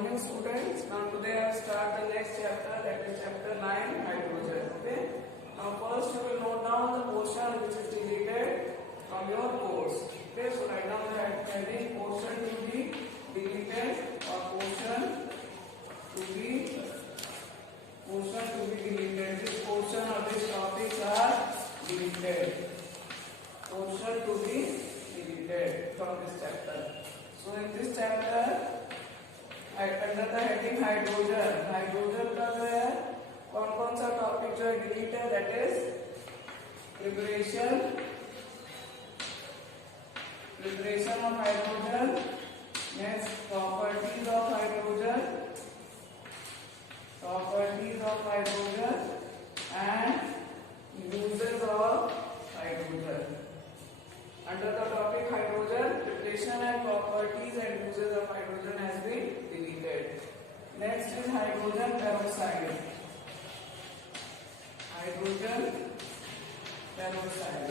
morning, students. Now today I start the next chapter, that is chapter 9, hydrogen. Okay. Now first you will note down the portion which is deleted from your course. Okay. So right now we are having portion to be deleted or portion to be deleted. This portion of this topics are deleted. Portion to be deleted from this chapter. So in this chapter, under the heading hydrogen का जो है कौन सा topic जो है deleted, that is preparation of hydrogen, next properties of hydrogen and uses of hydrogen. Under the topic hydrogen, preparation and properties and uses of hydrogen has been deleted. Next is hydrogen peroxide. Hydrogen peroxide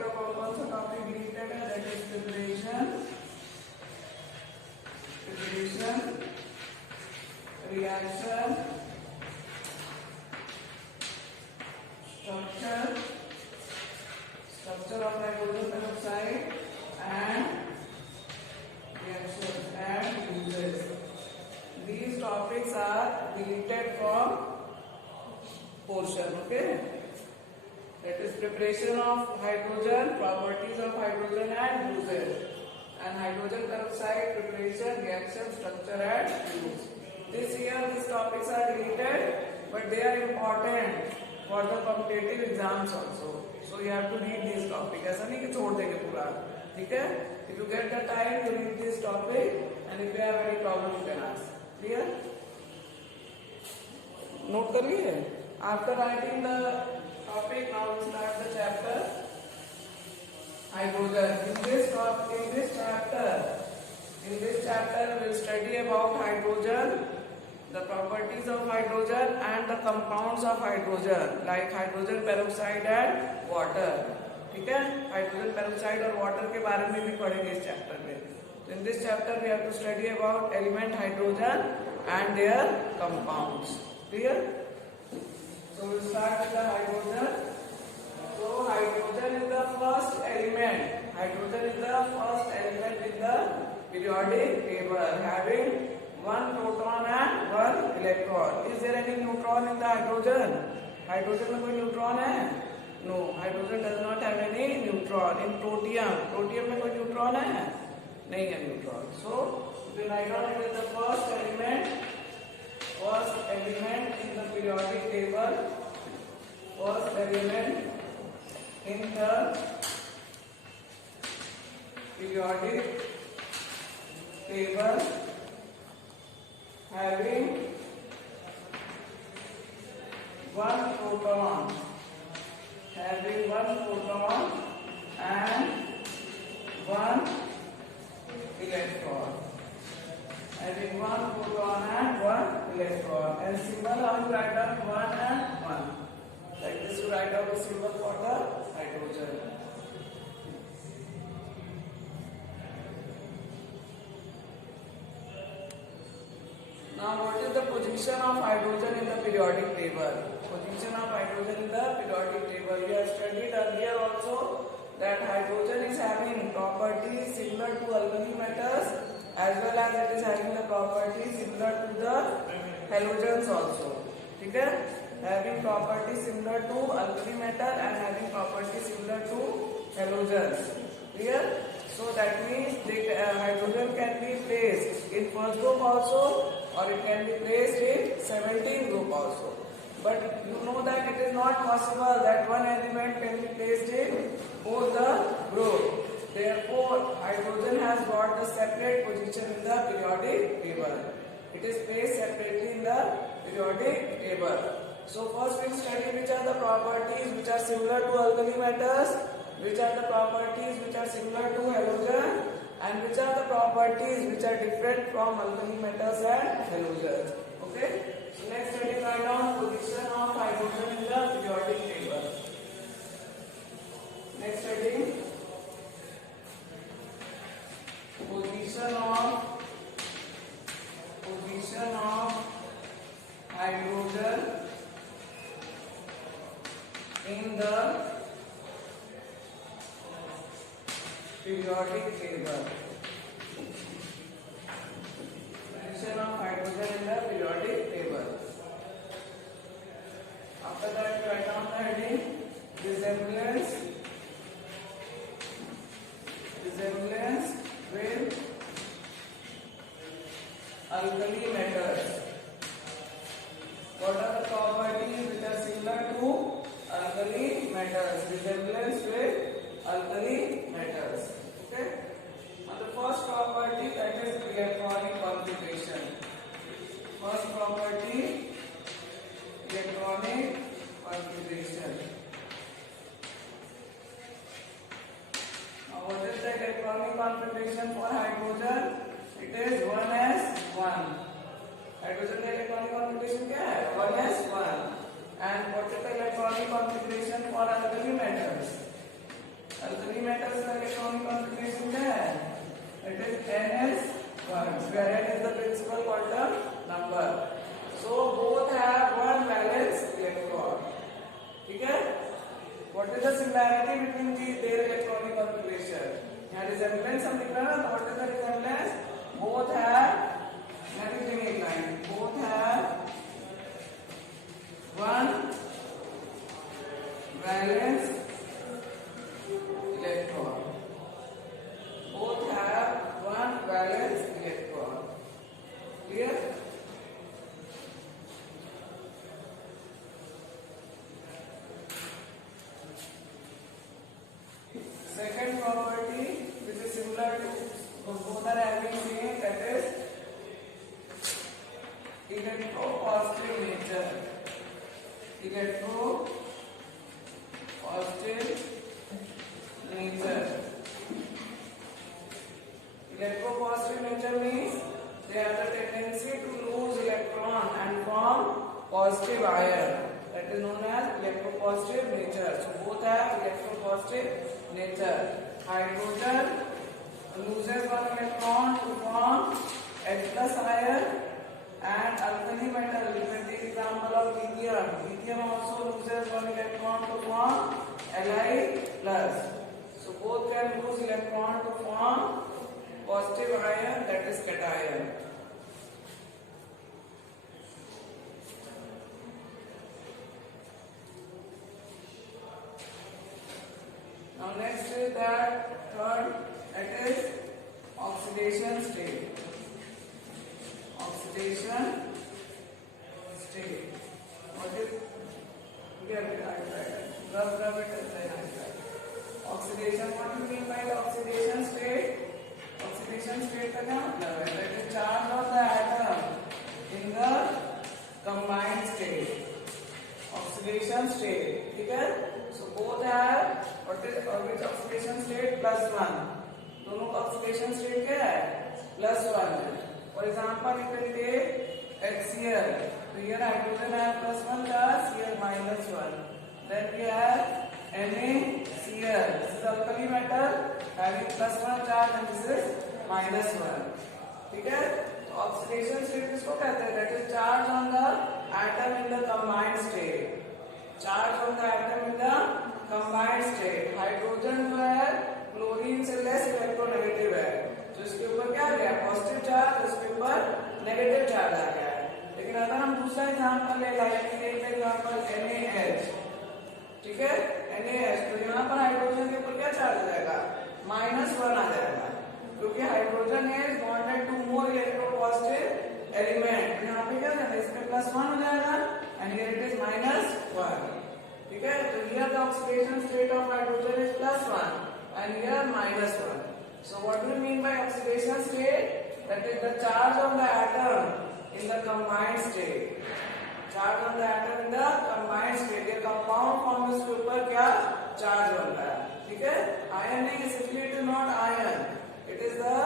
का कौन सा topic deleted है, that is preparation, reaction, structure of hydrogen peroxide and reactions and uses. These topics are deleted from portion. Okay, that is preparation of hydrogen, properties of hydrogen and uses, and hydrogen peroxide preparation, reaction, structure and use. This year these topics are deleted, but they are important for the competitive exams also. So you have to read this topic. ऐसा नहीं कि छोड़ देंगे पूरा, ठीक है? If you get the time to read this topic, and if you have any problem you can ask. Clear? Note कर लिए? After writing the topic, now we start the chapter hydrogen. In this chapter we will study about hydrogen, the properties of hydrogen and the compounds of hydrogen, like hydrogen peroxide and water. ठीक है? Hydrogen peroxide और water के बारे में भी पढ़ेंगे इस chapter में. In this chapter we have to study about element hydrogen and their compounds. Clear? So we start with the hydrogen. So hydrogen is the first element. Hydrogen is the first element in the periodic table, having one proton and one electron. Is there any neutron in the hydrogen? Hydrogen में कोई neutron है? No, hydrogen does not have any neutron. In protium में कोई neutron है? नहीं है neutron. So we write down it as the first element in the periodic table. First element in the periodic table, having one proton and one electron. And symbol how you write down 1 and 1. Like this you write down the symbol for the hydrogen. Now what is the position of hydrogen in the periodic table? Position of hydrogen in the periodic table. We have studied earlier also that hydrogen is having properties similar to alkali metals, as well as it is having the properties similar to the halogens also. ठीक है? Having properties similar to alkali metal and having properties similar to halogens. Clear? So that means hydrogen can be placed in first group also, or it can be placed in 17th group also. But you know that it is not possible that one element can be placed in both the group. Therefore, hydrogen has got the separate position in the periodic table. It is placed separately in the periodic table. So first we will study which are the properties which are similar to alkali metals, which are the properties which are similar to halogen, and which are the properties which are different from alkali metals and halogens. Okay? So let's study right now position of hydrogen in the periodic table. Next study position of hydrogen in the periodic table. Position of hydrogen in the periodic table. After that, we write down the heading resemblance with alkali metals. What are the properties which are similar to alkali metals? Resemblance with alkali metals. Okay. And the first property, that is electronic configuration. First property, electronic configuration. Now what is the electronic configuration for hydrogen? It is 1s1. Hydrogen का electronic configuration क्या है? 1s1. And what is the electronic configuration for alkali metals? Alkali metals का electronic configuration क्या है? It is ns1, where n is the principal quantum number. So both have one valence electron. ठीक है? What is the similarity between their electronic configuration? यहाँ resemblance हम लिख रहे हैं ना, तो what is the resemblance? Both have, यहाँ लिखेंगे एक line, both have one valence electron. Both have one valence electron. Clear? Second property which is similar to both are having same, that is electropositive nature. Electropositive nature. Electropositive nature means they have the tendency to lose electron and form positive ion. That is known as electropositive nature. So both have electropositive nature. Hydrogen loses one electron to form H+ ion, and alkali metal, we can take example of lithium. Lithium also loses one electron to form Li+. So both can lose electron to form positive ion, that is cation. Now next is that third, that is oxidation state. Oxidation state. What is? Rub it and then oxidation. What do you mean by the oxidation state? Oxidation state का क्या मतलब है? That is charge of the atom in the combined state. Oxidation state. ठीक है? So both have what is which oxidation state? +1. दोनों का oxidation state क्या है? +1 है. For example, you can take HCl. So here hydrogen have +1 charge, here -1. Then we have NaCl. This is alkali metal having +1 charge and this is -1. ठीक है? तो oxidation state किसको कहते हैं? That is charge on the atom in the combined state. Charge on the atom in the combined state. Hydrogen जो है chlorine से less electronegative है, तो इसके ऊपर क्या आ गया? पॉजिटिव चार्ज, इसके ऊपर नेगेटिव चार्ज आ गया है. लेकिन अगर हम दूसरा एग्जांपल ले एग्जांपल NaH. ठीक है? NaH, तो यहाँ पर हाइड्रोजन के ऊपर क्या चार्ज आ जाएगा? -1 आ जाएगा, क्योंकि hydrogen is bonded to more electropositive element. यहाँ पे क्या है? इसमें +1 हो जाएगा and here it is -1. ठीक है? तो here the oxidation state of hydrogen is +1 and here -1. So what do you mean by oxidation state? That is the charge of the atom in the combined state. Charge on the atom in the combined state. ये compound form इसके ऊपर क्या charge बन रहा है. ठीक है? Ion नहीं, simply it is not ion. It is the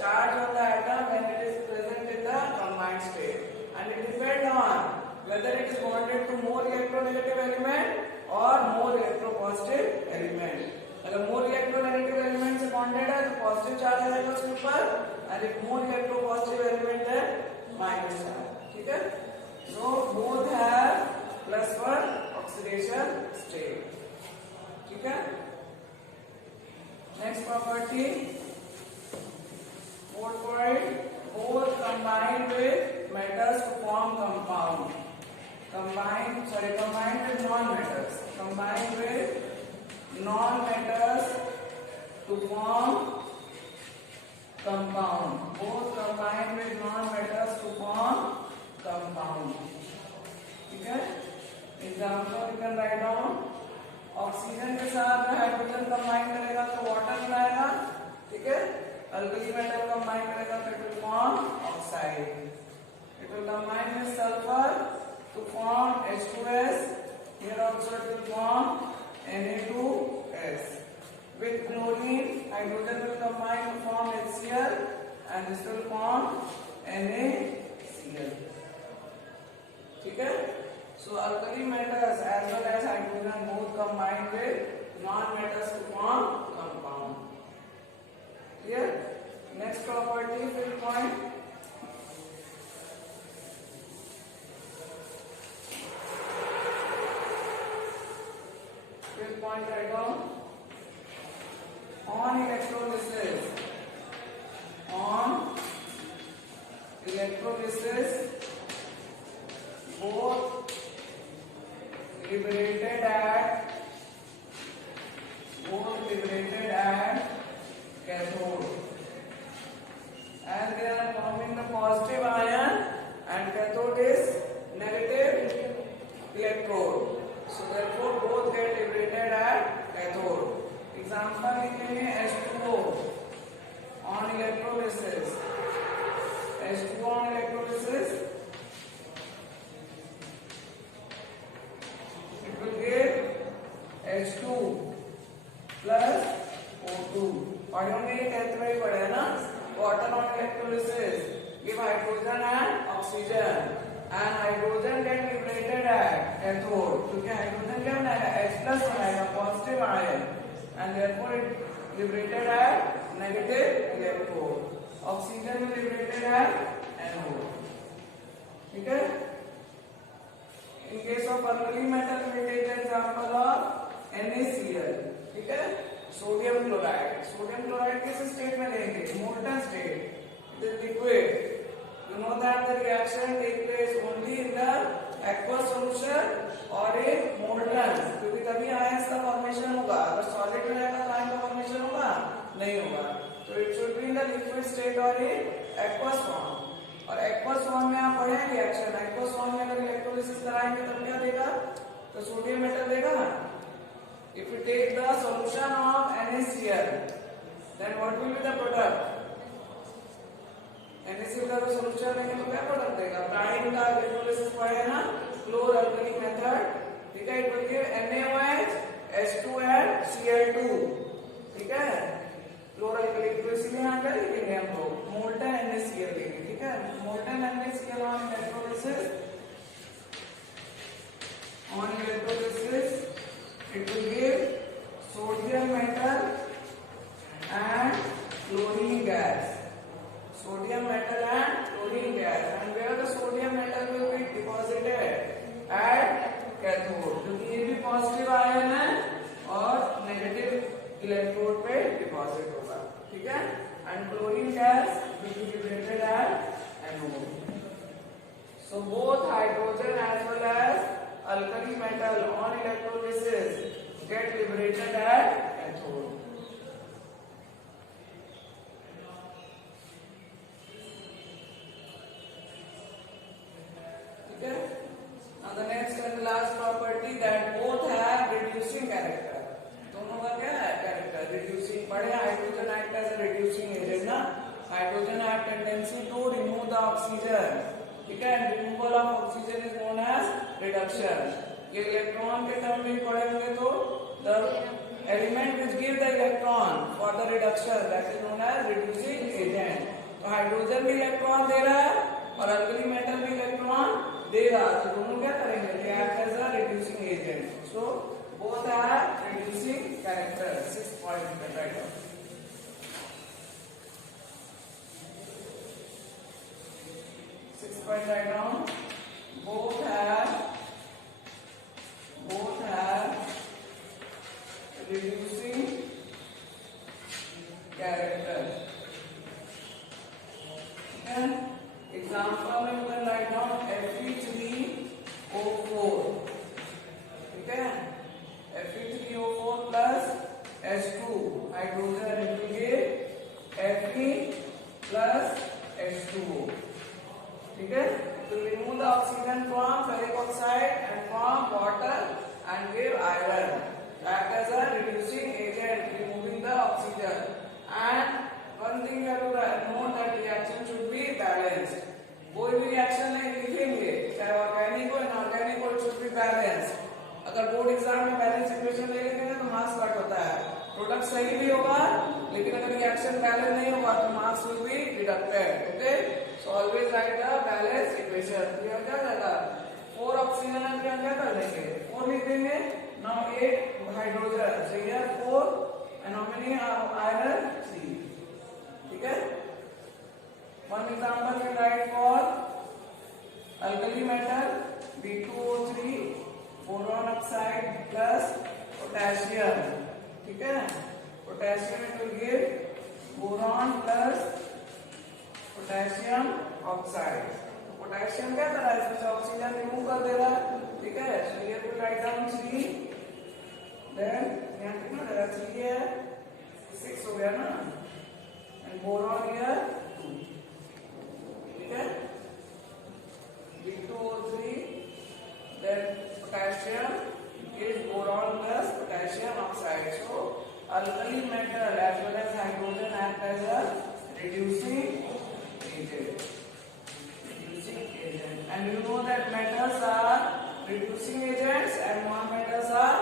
charge on the atom when it is present in the combined state, and it depends on whether it is bonded to more electronegative element or more electropositive element. अगर more electronegative element से bonded है तो positive charge आएगा उसके ऊपर, and if more electropositive element है minus charge. ठीक है? So both have +1 oxidation state. ठीक है? Next property, fourth point, both combine with metals to form compound. Combine with non-metals. Combine with non-metals to form compound. Both combine with non-metals to form compound. ठीक है? Example you can write down. Oxygen के साथ hydrogen combine करेगा तो water बनाएगा. ठीक है? Alkali metal combine करेगा तो it will form oxide. It will combine with sulfur to form H2S. Here also it will form Na2S. With chlorine, hydrogen will combine to form HCl and this will form NaCl. ठीक है? So alkali metals as well as hydrogen both combine with non-metals to form compound. Clear? Next property, fifth point. Fifth point write down. On electrolysis, both liberated at cathode, and they are forming the positive ion and cathode is negative electrode. So therefore both get liberated at cathode. Example लिखेंगे H2O on electrolysis. H2O on electrolysis, it will give H2 plus O2. और हमने ये कहते हुए पढ़ा है ना, water on electrolysis give hydrogen and oxygen, and hydrogen get liberated at cathode. क्योंकि hydrogen क्या बनाएगा, H plus बनाएगा, positive ion, and therefore it liberated at negative electrode. Oxygen will liberated at anode. ठीक है? In case of alkali metal, we take the example of NaCl. ठीक है? Sodium chloride. Sodium chloride किस state में लेंगे? Molten state. It is liquid. You know that the reaction take place only in the aqueous solution or in molten. क्योंकि तभी ions का formation होगा. अगर सॉलिड में रहेगा तो आयन का फॉर्मेशन होगा? नहीं होगा. तो it should be in the liquid state or in aqueous form. और aqueous form में आप पढ़े रिएक्शन. aqueous form में अगर इलेक्ट्रोलिसिस कराएंगे तब क्या देगा? तो सोडियम मेटल देगा. If you take the solution of NaCl, then what will be the product? NaCl का solution लेंगे तो क्या प्रोडक्ट देगा? ब्राइन का इलेक्ट्रोलिसिस पढ़े ना, क्लोर अल्कली मेथड. ठीक है? It will give NaOH, H2 and Cl2. ठीक है? क्लोर अल्कली तो इसीलिए यहाँ क्या लिखेंगे हम लोग? मोल्टन NaCl लेंगे. ठीक है? Molten NaCl on electrolysis, it will give sodium metal and chlorine gas. Sodium metal and chlorine gas. And where the sodium metal will be deposited? At cathode. क्योंकि ये भी पॉजिटिव आयन है और negative electrode पे deposit होगा. ठीक है? And chlorine gas will be liberated at anode. So both hydrogen as well as alkali metal on electrolysis get liberated at cathode. Okay? Now the next and the last property, that both have reducing character. दोनों का क्या है character? Reducing. पढ़े hydrogen act as a reducing agent ना? Hydrogen have tendency to remove the oxygen. ठीक है? Removal of oxygen is known as reduction. ये electron के टर्म में पढ़ेंगे तो the element which give the electron for the reduction, that is known as reducing agent. तो hydrogen भी electron दे रहा है और अल्कली मेटल भी इलेक्ट्रॉन देगा. तो दोनों क्या करेंगे? They act as a reducing agent. So both are reducing characters. 6 point right now. point write down. Both have reducing character. Okay? Example में you can write down Fe3O4. Okay? Fe3O4 plus H2 hydrogen, it will give Fe plus H2O. Okay? To remove the oxygen from ferric oxide and from water and give iron. Act as a reducing agent, removing the oxygen. And one thing you have to know that reaction should be balanced. कोई भी reaction नहीं लिखेंगे, चाहे organic हो inorganic हो, it should be balance. अगर board exam में balance equation ले लेंगे तो मार्क्स कट होता है. प्रोडक्ट सही भी होगा लेकिन अगर रिएक्शन बैलेंस नहीं होगा तो marks will be deducted. Okay, so always right the balance equation. ये क्या रहेगा, 4 ऑक्सीजन हम क्या कर लेंगे, 4 लिख देंगे. Now 8 hydrogen, so here 4 and how many iron? 3. ठीक है. One example we write for alkali metal B2O3 boron oxide plus potassium. ठीक है. Potassium it will give boron plus potassium oxide. Potassium क्या कर रहा है, इसमें से ऑक्सीजन रिमूव कर दे रहा है. ठीक है. So here we write down 3. Then यहाँ कितना दे रहा है, 3 है, 6 हो गया ना. And boron here 2. ठीक है. B2O3 then potassium is boron plus potassium oxide. So alkali metal as well as hydrogen act as a reducing agent. And you know that metals are reducing agents and non-metals are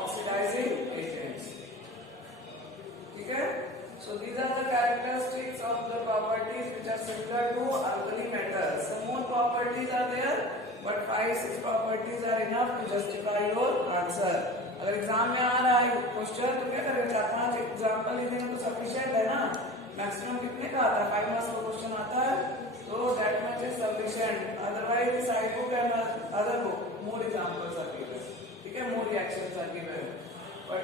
oxidizing agents. Okay? So these are the characteristics of the properties which are similar to alkali metals. Some more properties are there, but 5-6 properties are enough to justify your answer. अगर exam में आ रहा है question तो क्या करेंगे, 4-5 example लिखेंगे तो sufficient है ना. मैक्सिमम कितने का आता है, 5 मार्क्स का क्वेश्चन आता है, so that much is sufficient. Otherwise this I book and other book more examples are given. ठीक है, more reactions are given, but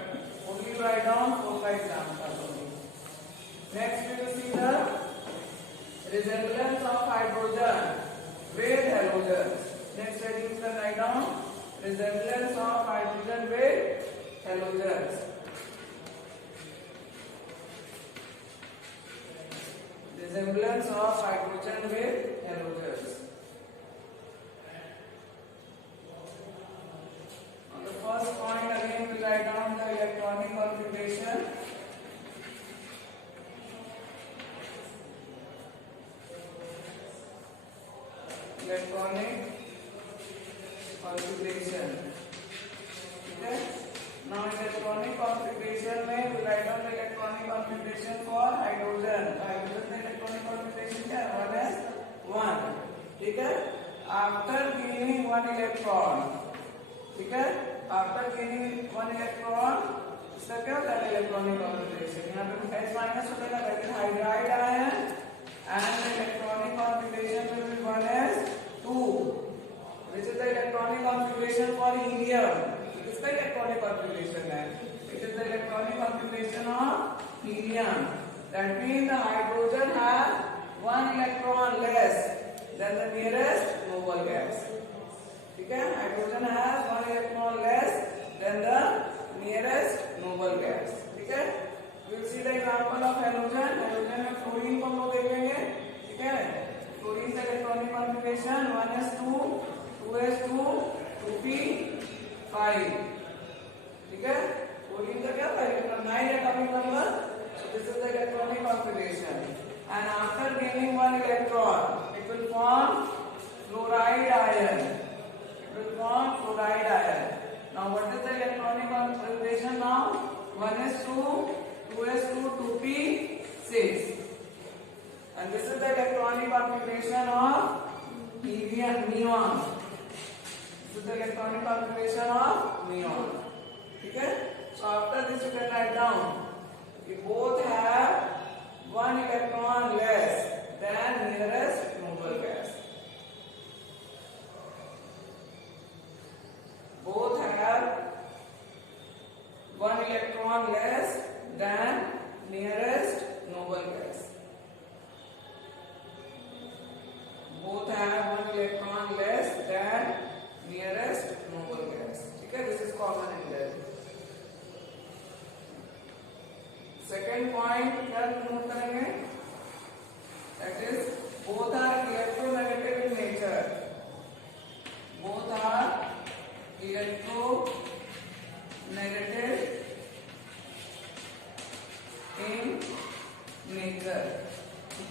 only write down 4-5 examples only. Next we will see the resemblance of hydrogen with halogen. Next heading is the write down resemblance of hydrogen with halogens. Resemblance of hydrogen with halogens. On the first point again we write down the electronic configuration. Electronic configuration. Okay. Now electronic configuration में we write down the electronic configuration for hydrogen. Hydrogen का electronic configuration क्या है, 1s1. ठीक है. After gaining 1 electron, ठीक है, after gaining 1 electron इसका क्या होता है electronic configuration. यहाँ पे H माइनस हो जाएगा, that is hydride ion, and the electronic configuration will be 1s2. Which is the electronic configuration for helium. इसका electronic configuration है. It is the electronic configuration of helium. That means the hydrogen has 1 electron less than the nearest noble gas. ठीक है, hydrogen has 1 electron less than the nearest noble gas. ठीक है. We will see the example of halogen. Halogen में fluorine को हम लोग देखेंगे. ठीक है. फ्लोरीन का electronic configuration 1s2 2s2 2p5. ठीक है. फ्लोरीन का क्या है, 9 atomic number. So this is the electronic configuration. And after gaining 1 electron, it will form fluoride ion. It will form fluoride ion. Now what is the electronic configuration now? 1s2 2s2 2p6. And this is the electronic configuration of helium neon. This is the electronic configuration of neon. Okay? So after this you can write down, we both have 1 electron less than nearest noble gas.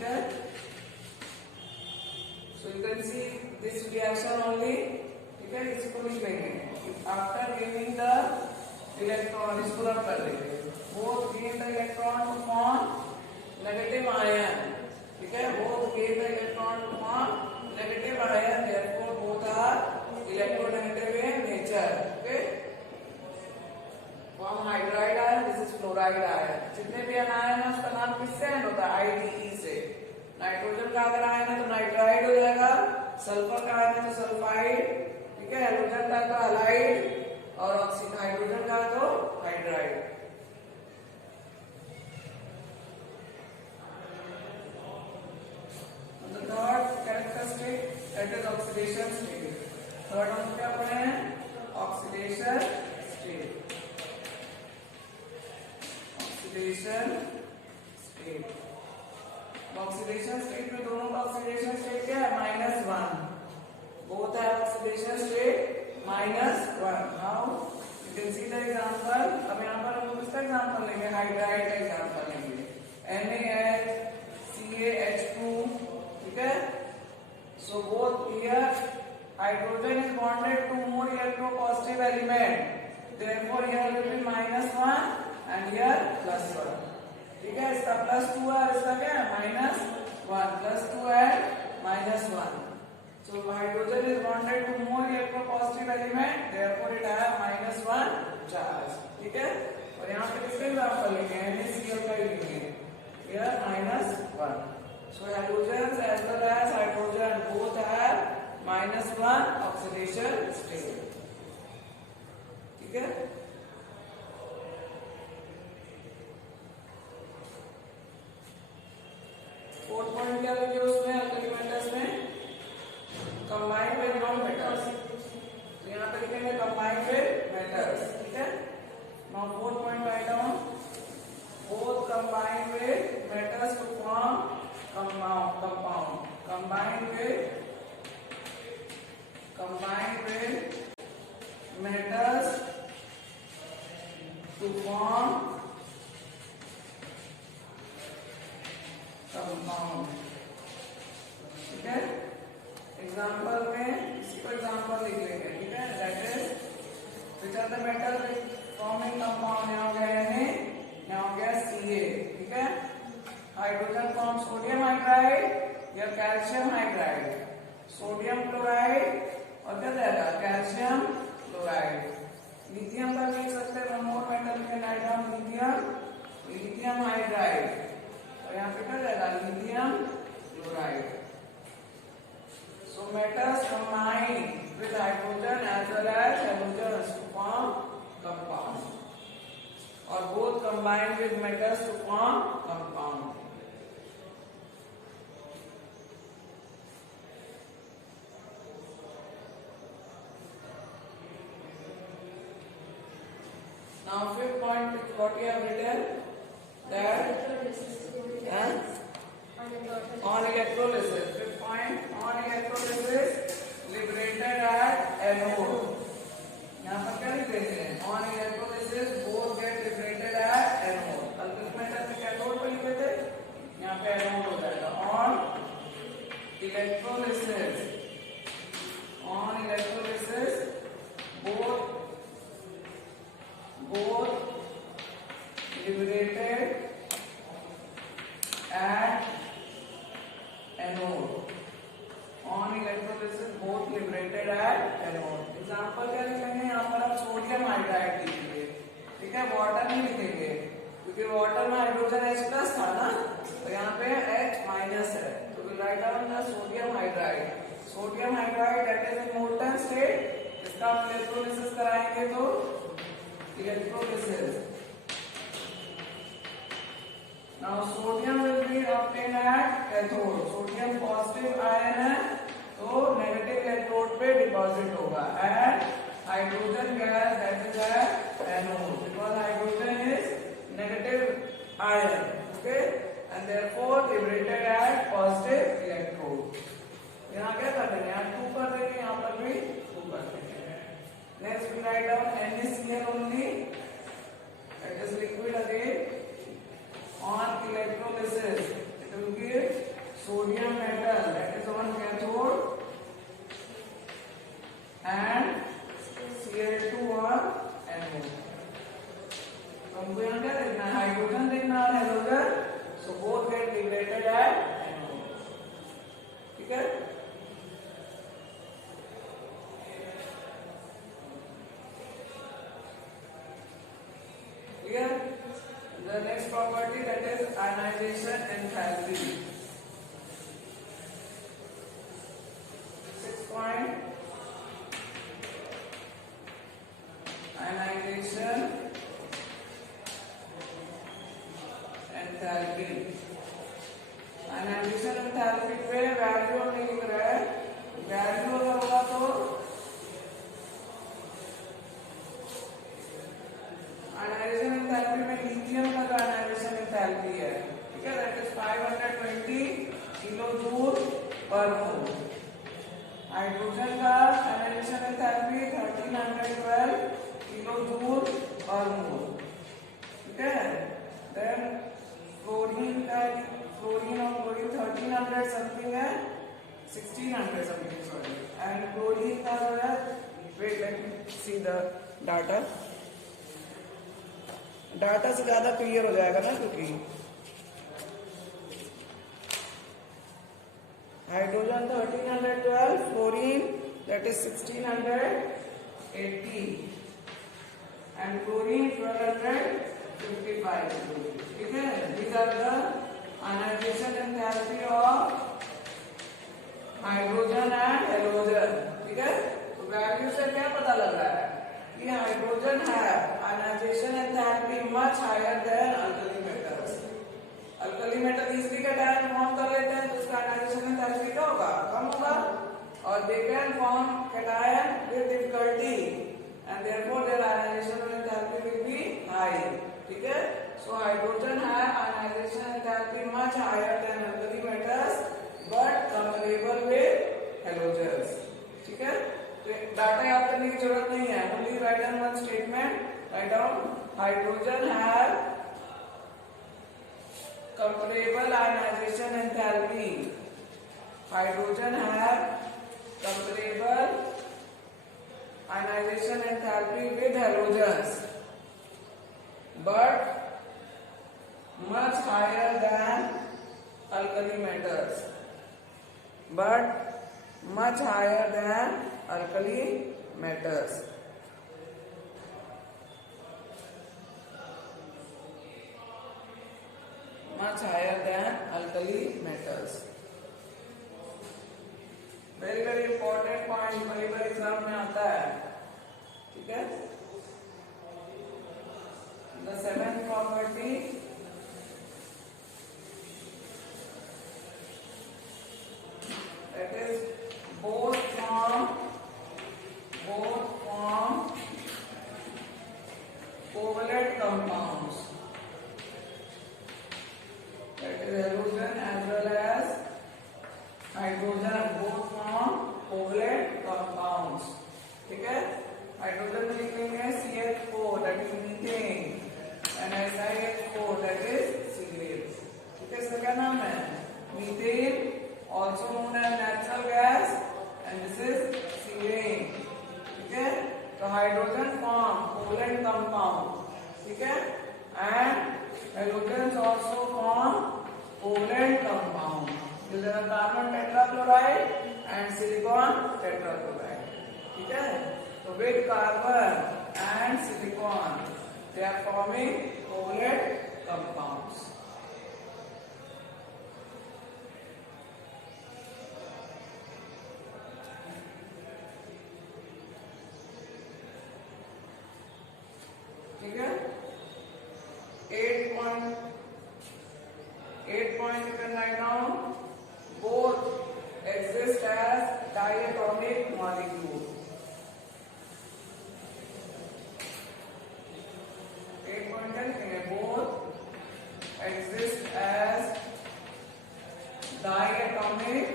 है. So you can see this reaction only. ठीक है, इसको लिख लेंगे. After giving the electron, इसको रब कर देंगे. Both give the electron to form negative ion. ठीक है, both give the electron to form negative ion. Therefore both are electronegative in nature. Okay. Form hydride ion. This is fluoride ion. जितने भी ion है उसका नाम किससे and होता है? IDE से. नाइट्रोजन का अगर आयन है तो नाइट्राइड हो जाएगा. सल्फर का आयन है तो सल्फाइड. ठीक है, हाइड्रोजन का तो हैलाइड और ऑक्सीजन हाइड्रोजन का तो hydride. The third characteristic, that is oxidation state. Third हम क्या पढ़े हैं? Oxidation state. Oxidation state. Oxidation state में दोनों का ऑक्सीडेशन स्टेट क्या है? -1. बोथ है oxidation state -1. Now you can see the example. अब यहाँ पर हम किसका एग्जांपल लेंगे? हाइड्राइड का एग्जांपल लेंगे. NaHCaH2. ठीक है. So both here hydrogen is bonded to more electropositive element. Therefore here will be -1 and here +1. ठीक है, इसका +2 है और इसका क्या है? -1. +2 and -1. So hydrogen is bonded to more electropositive element. Therefore it has -1 charge. ठीक है, और यहाँ पे किसका एग्जांपल लेंगे? NaCl का ही लेंगे. Here -1. So halogens as well as hydrogen both have -1 oxidation state. ठीक है. फोर्थ पॉइंट क्या लेंगे उसमें? अल्कली मेटल्स में कंबाइंड विद नॉन मेटल्स. तो यहाँ पे लिखेंगे कंबाइंड विद मेटल्स. ठीक है. Now fourth point write down. Both combined with metals to form compound. Combined with metals to form compound. ठीक है. एग्जाम्पल में इसको एग्जाम्पल लिख लेंगे. ठीक है, that is which are the metal forming compound. यहाँ हो गया Na, यहाँ हो गया Ca. ठीक है. हाइड्रोजन फॉर्म सोडियम हाइड्राइड या कैल्शियम हाइड्राइड. सोडियम क्लोराइड और क्या जाएगा? Calcium chloride. लिथियम का लिख सकते हैं. वन मोर मेटल के right down lithium. Lithium hydride और यहाँ पे क्या जाएगा? Lithium chloride. So metals combine with hydrogen as well as hydrogen to form compound. और both combine with metals to form compound. Now fifth point, what we have written, that on electrolysis. Fifth point, on electrolysis liberated at anode. यहाँ पर क्या लिख देते हैं? On electrolysis both get liberated at anode. Alkali metal में cathode पे लिखे थे, यहाँ पे एनोड हो जाएगा. On electrolysis both liberated at anode. On electrolysis both liberated at anode. Example क्या लिखेंगे? यहाँ पर आप सोडियम हाइड्राइड लिखेंगे. ठीक है, वाटर नहीं लिखेंगे क्योंकि वाटर में हाइड्रोजन H+ था ना, तो यहाँ पे H- है. तो will write down the sodium hydride. Sodium hydride that is in molten state. इसका हम इलेक्ट्रोलिसिस कराएंगे तो electrolysis. Now sodium will be obtained at cathode. Sodium positive ion है तो नेगेटिव इलेक्ट्रोड पे डिपॉजिट होगा. And hydrogen gas that is at anode because hydrogen is negative ion. Okay, and therefore liberated at positive electrode. यहाँ क्या कर देंगे? यहाँ 2 कर देंगे, यहाँ पर भी 2 कर देंगे. Next we write down NaCl only. That is liquid again. On electrolysis, it will give sodium metal, that is on cathode, and Cl2 on anode. तो हमको यहाँ क्या देखना है, हाइड्रोजन देखना और halogen, so both get liberated at anode. ठीक है? Clear? The next property, that is ionization enthalpy. 6 point. Ionization enthalpy. Ionization enthalpy पे वैल्यू हम नहीं लिख रहे हैं, वैल्यू अगर होगा तो आयनाइजेशन एंथैल्पी में लिथियम का जो आयनाइजेशन एंथैल्पी है, ठीक है, that is 520 kilo joule per mole. Hydrogen का ionisation enthalpy 1312 kilo joule per mole. ठीक है. देन फ्लोरीन का, फ्लोरीन और क्लोरीन 1300 समथिंग है, 1600 समथिंग सॉरी, एंड क्लोरीन का जो है, wait let me see the data. Data से ज्यादा क्लियर हो जाएगा ना, क्योंकि hydrogen 1312, fluorine that is 1680 and chlorine 1255. ठीक है. These are the ionisation enthalpy of hydrogen and halogen. ठीक है. तो वैल्यू से क्या पता लग रहा है कि हाइड्रोजन है ionisation enthalpy much higher than alkali metals. Alkali metal easily cation form कर लेते हैं तो उसका आयनाइजेशन एंथैल्पी क्या होगा, कम होगा, और they can form cation with difficulty and therefore their ionisation enthalpy will be high. ठीक है. सो हाइड्रोजन है ionisation enthalpy much higher than alkali metals but comparable with halogens. ठीक है. तो डाटा याद करने की जरूरत नहीं है, only write down one statement. Write down hydrogen have comparable ionisation enthalpy. Hydrogen have comparable ionisation enthalpy with halogens but much higher than alkali metals, but much higher than alkali metals. Much higher than alkali metals. Very very important point, कई बार exam में आता है. ठीक है. The seventh property, that is both form covalent compounds. That is halogen as well as hydrogen both form covalent compounds. ठीक है. Hydrogen में लिखेंगे CH4 that is methane and SiH4 that is cigarette. ठीक है. इसका क्या नाम है, methane, also known as natural gas, and this is cigarette. ठीक है. तो हाइड्रोजन फॉर्म कोवलेंट कंपाउंड. ठीक है. and halogens also form covalent compound. These are carbon tetrachloride and silicon tetrachloride. ठीक है. So with carbon and silicon, they are forming covalent compounds. ठीक है. 8 point you can write down. Both exist as diatomic molecule. 8 point लिखेंगे. Both exist as diatomic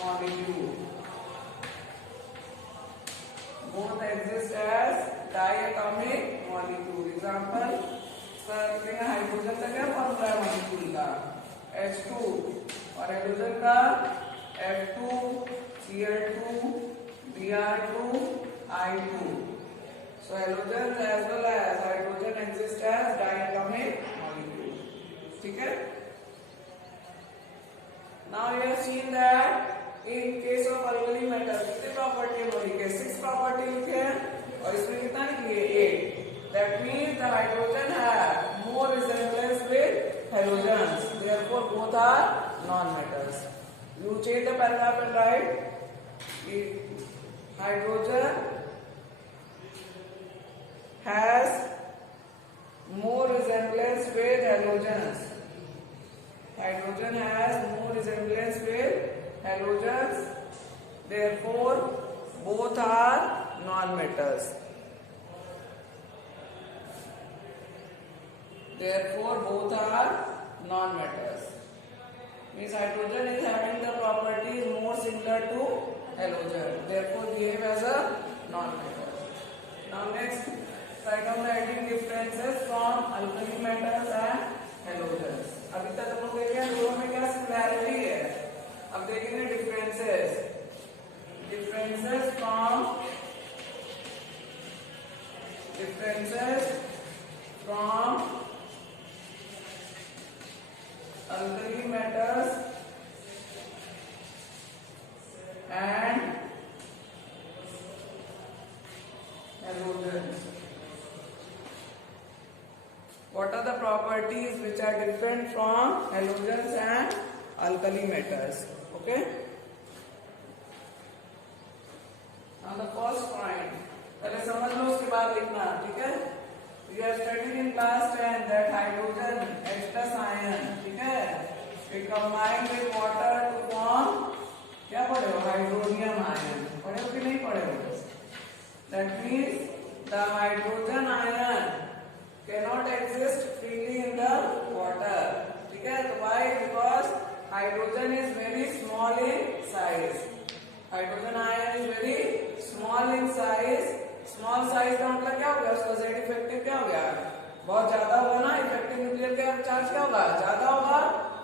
molecule. Both exist as diatomic molecule. Example, sir लिखेंगे hydrogen का क्या formula है molecule का, H2 और hydrogen का F2 Cl2 Br2 I2. So halogens as well as hydrogen exist as diatomic molecule. ठीक है? Now you have seen that in case of alkali metal कितने प्रॉपर्टी है? 6 प्रॉपर्टी लिखे हैं और इसमें कितना लिखिए 8. That means the hydrogen have more resemblance with halogens. Therefore both are non-metals. You change the paragraph and write hydrogen has more resemblance with halogens. Hydrogen has more resemblance with halogens. Therefore, both are non-metals. Therefore, both are non-metals. Means hydrogen is having the properties more similar to halogen. Therefore, behave as a non-metal. Now next, write down the adding differences from alkali metals and halogens. अभी तक हम लोग देखे हैं दोनों में क्या similarity है. अब देखेंगे differences. Differences from alkali metals and halogens. What are the properties which are different from halogens and alkali metals? Okay. Now the first point. पहले समझ लो उसके बाद लिखना. ठीक है. You have studied in class 10 that hydrogen H plus ion. ठीक है. It combine with water to form क्या पढ़े हो? Hydronium ion. पढ़े हो कि नहीं पढ़े हो? That means the hydrogen ion cannot exist freely in the water. ठीक है. तो why? Because hydrogen is very small in size. Hydrogen ion is very small in size. Small size का मतलब क्या हो गया? उसका Z इफेक्टिव क्या हो गया? बहुत ज्यादा होगा ना. इफेक्टिव न्यूक्लियर चार्ज क्या होगा? ज्यादा होगा.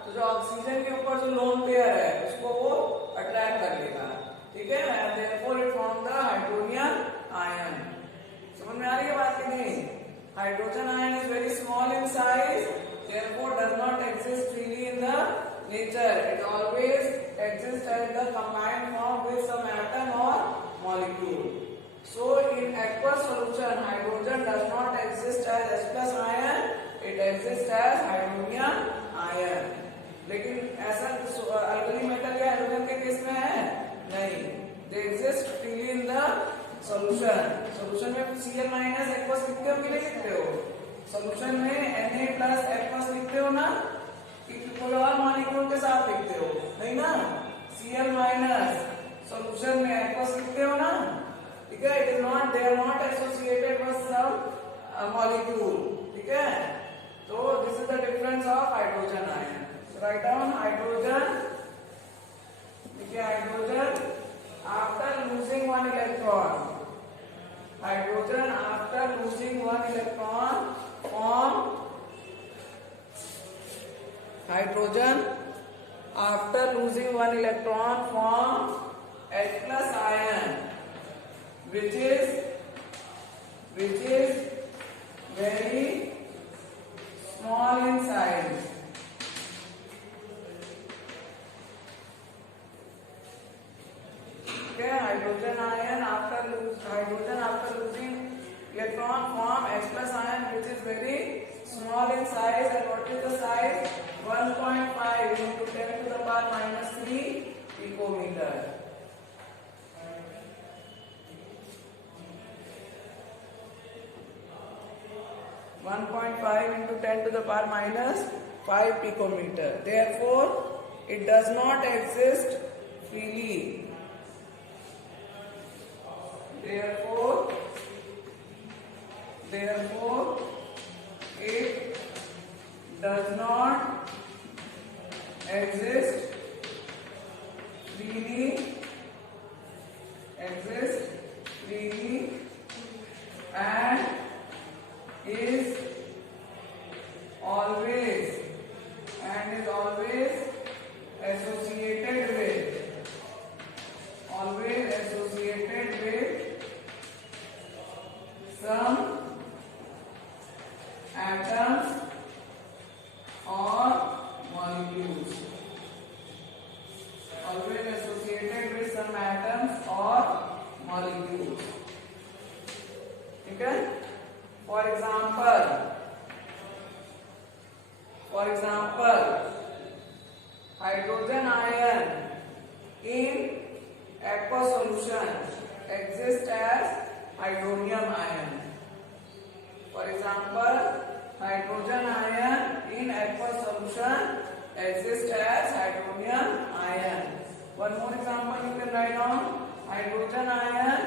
तो जो ऑक्सीजन के ऊपर जो लोन पेयर है उसको वो अट्रैक्ट कर लेगा. ठीक है. Therefore it form the hydrogen ion. समझ में आ रही है बात कि नहीं? Hydrogen ion is very small in size, therefore does not exist freely in the nature. It always exists as the combined form with some atom or molecule. So in aqueous solution, hydrogen does not exist as H plus ion, it exists as hydrogen ion. लेकिन ऐसा alkali metal या halogen के case में है नहीं. They exist freely in the solution में Cl minus aqueous लिखते हो कि नहीं लिखते हो? सोल्यूशन में Na प्लस एक्वस लिखते हो ना कि कोई और मॉलिक्यूल के साथ लिखते हो? नहीं ना. Cl माइनस सोल्यूशन में एक्वस लिखते हो ना. ठीक है. It is not they are not associated with some molecule. ठीक है. तो this is the difference of hydrogen ion. Write down hydrogen. देखिए hydrogen after losing one electron, hydrogen after losing one electron form hydrogen after losing one electron form H plus ion which is very small in size. Hydrogen ion after losing electron form H plus ion which is very small in size. And what is the size? 1.5 into 10 to the power minus 3 picometer. into 10 to the power minus 5 picometer. Therefore, it does not exist freely. Therefore, it does not exist freely and is always For example, hydrogen ion in aqueous solution exists as hydronium ion. For example, hydrogen ion in aqueous solution exists as hydronium ion. One more example you can write down. Hydrogen ion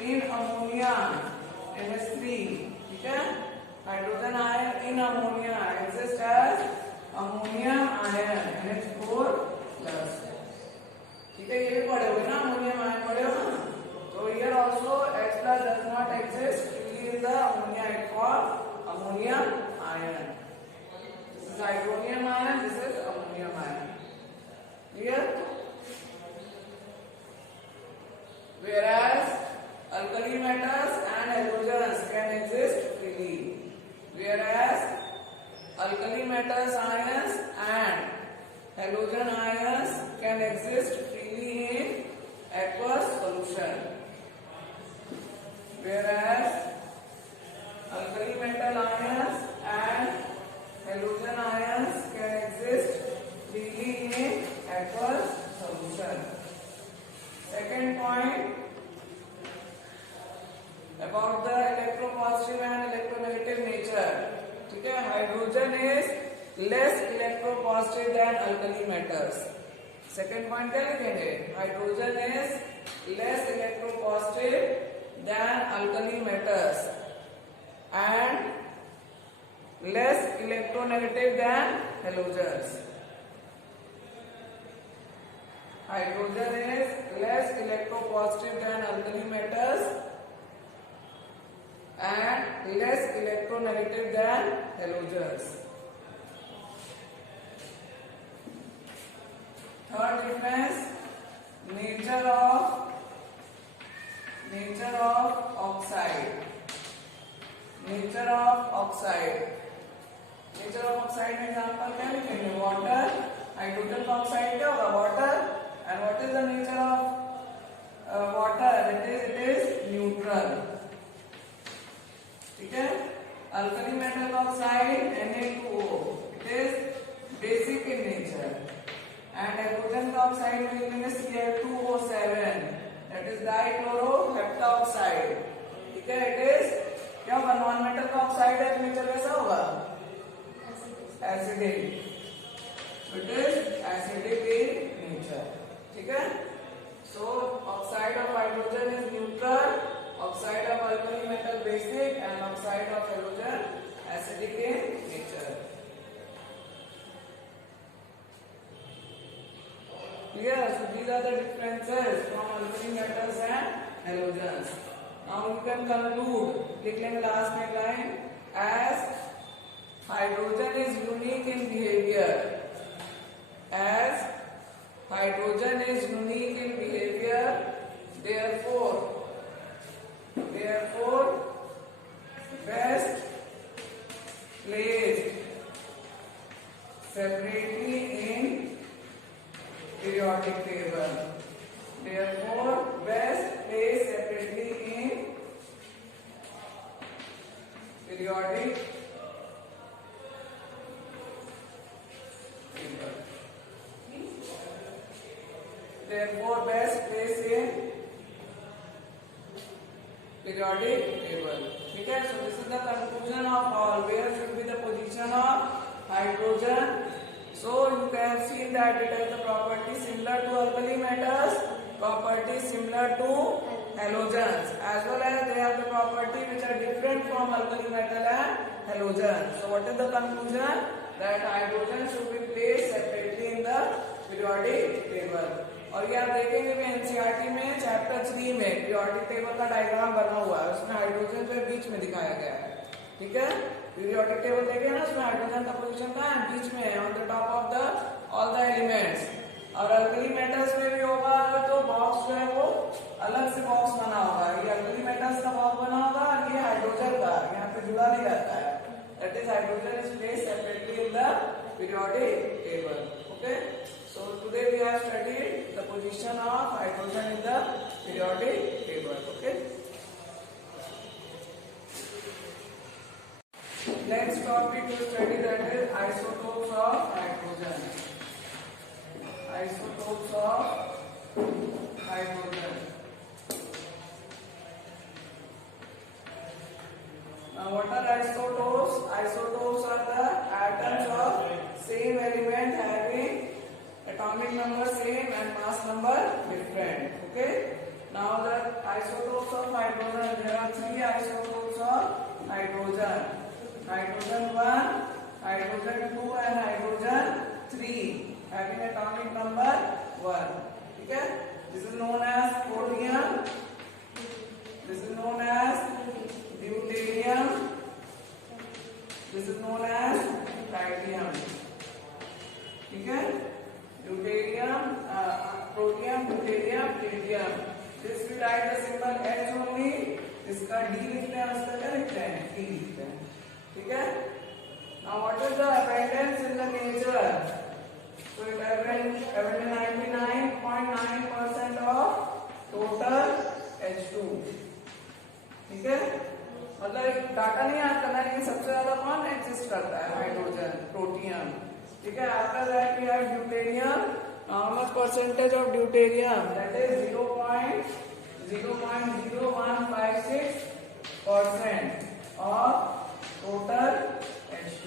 in ammonia NH3. ठीक है? Hydrogen ion in ammonia exists as ammonium ion NH4 plus. ठीक है? ये भी पढ़े हुए ना, ammonium ion पढ़े हो ना? So here also H plus does not exist freely in the ammonia. It called ammonium ion. This is hydronium ion. This is ammonium ion. Clear? Whereas alkali metals and halogens can exist freely. Whereas alkali metals ions and halogen ions can exist freely in aqueous solution. Whereas alkali metal ions and halogen ions can exist freely in aqueous solution. Second point about the electropositive and electronegative nature. ठीक है? Hydrogen is less electropositive than alkali metals. Second point क्या लिखेंगे? Hydrogen is less electropositive than alkali metals and less electronegative than halogens. Hydrogen is less electropositive than alkali metals and less electronegative than halogens. Third difference, nature of oxide. Nature of oxide. Nature of oxide में example क्या लिखेंगे? Water. Hydrogen का oxide क्या होगा? Water. And what is the nature of water? It is neutral. ठीक है? Alkali metal oxide Na2O. It is basic in nature. And hydrogen oxide में लिखेंगे Cl2O7. That is dichloroheptoxide. ठीक है? It is क्या होगा? नॉन मेटल का oxide है, नेचर कैसा होगा? Acidic. It is acidic in nature. ठीक है? So oxide of hydrogen is neutral, oxide of alkali metal basic, and oxide of halogen acidic in nature. Clear? So these are the differences from alkali metals and halogens. Now you can conclude. लिख लेंगे last में line as hydrogen is unique in behavior. As hydrogen is unique in behavior, therefore best placed separately in periodic table. Therefore best placed separately in periodic table. Therefore best place in periodic table. ठीक है? So this is the conclusion of all. Where should be the position of hydrogen? So you can see that it has the property similar to alkali metals, property similar to halogens, as well as they have the property which are different from alkali metal and halogen. So what is the conclusion? That hydrogen should be placed separately in the periodic table. और ये आप देखेंगे भी NCERT में chapter 3 में periodic table का diagram बना हुआ है, उसमें हाइड्रोजन जो बीच में दिखाया गया है. ठीक है? पीरियोडिक टेबल देखें ना, उसमें हाइड्रोजन का पोजीशन कहाँ है? बीच में है, on the top of the all the elements. और अल्कली मेटल्स में भी होगा तो बॉक्स जो है वो अलग से बॉक्स बना होगा. ये अल्कली मेटल्स का बॉक्स बना होगा और ये हाइड्रोजन का यहाँ पे जुड़ा नहीं रहता है. That is hydrogen is placed separately in the periodic table. Okay? So today we have studied the position of hydrogen in the periodic table. Okay. Next topic to study, that is isotopes atomic number same and mass number different. Okay. Now the isotopes of hydrogen. There are 3 isotopes of hydrogen. Hydrogen 1, hydrogen 2 and hydrogen 3 having atomic number 1. Okay. This is known as polonium. This is known as deuterium. This is known as tritium. Okay. Deuterium, protium, deuterium, tritium. This we write the symbol H only. इसका D लिखते हैं, उसका क्या लिखते हैं? T लिखते हैं. ठीक है? Now what is the abundance in the nature? So it abundant 99.9% of total H2. ठीक है? मतलब एक डाटा नहीं याद करना, लेकिन सबसे ज्यादा कौन एग्जिस्ट करता है? Hydrogen, protium. ठीक है? After that we have deuterium. How much percentage of deuterium? That is 0.00156% of total H2.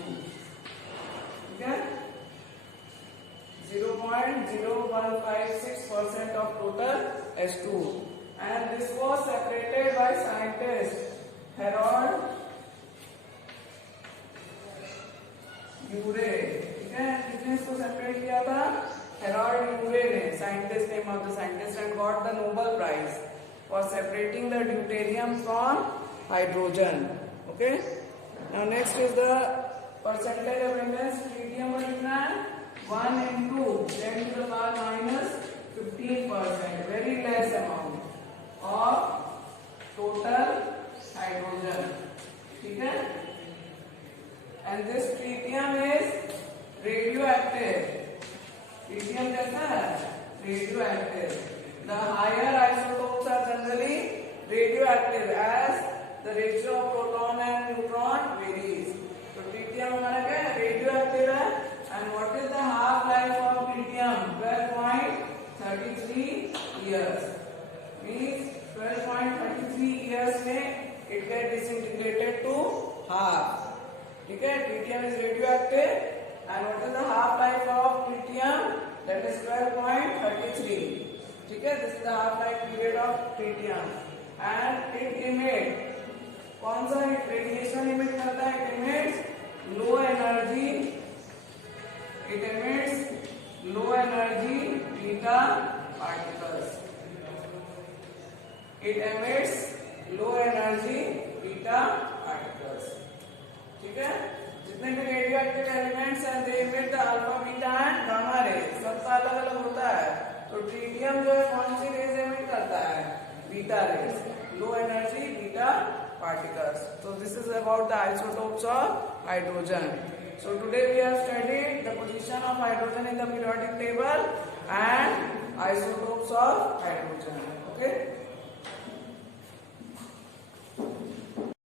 Okay? 0.0156% of total H2. And this was separated by scientist Harold Urey. ठीक है? किसने इसको सेपरेट किया था? Harold Urey ने, scientist name of the scientist, and got the Nobel Prize for separating the deuterium from hydrogen. Okay. Now next is the percentage abundance. Tritium को लिखना है 1 into 10 to the power minus 15%, very less amount of total hydrogen. ठीक है? And this tritium is radioactive. Tritium कैसा है? Radioactive. The higher isotopes are generally radioactive as the ratio of proton and neutron varies. So tritium हमारा क्या है? Radioactive है. And what is the half life of tritium? 12.33 years. Means 12.33 years में it get disintegrated to half. ठीक है? Tritium is radioactive. And what is the half life of tritium? That is 12.33. ठीक है? This is the half life period of tritium. And it emits, कौन सा radiation emit करता है? It emits low energy. It emits low energy beta particles. It emits low energy beta particles. ठीक है? जितने भी रेडियोएक्टिव एलिमेंट्स हैं, they emit the alpha, beta and gamma rays. सबका अलग अलग होता है. तो ट्रीटियम जो है कौन सी रेज एमिट करता है? Beta raise, low energy beta particles. So this is about the isotopes of hydrogen. So today we have studied the position of hydrogen in the periodic table and isotopes of hydrogen. Okay.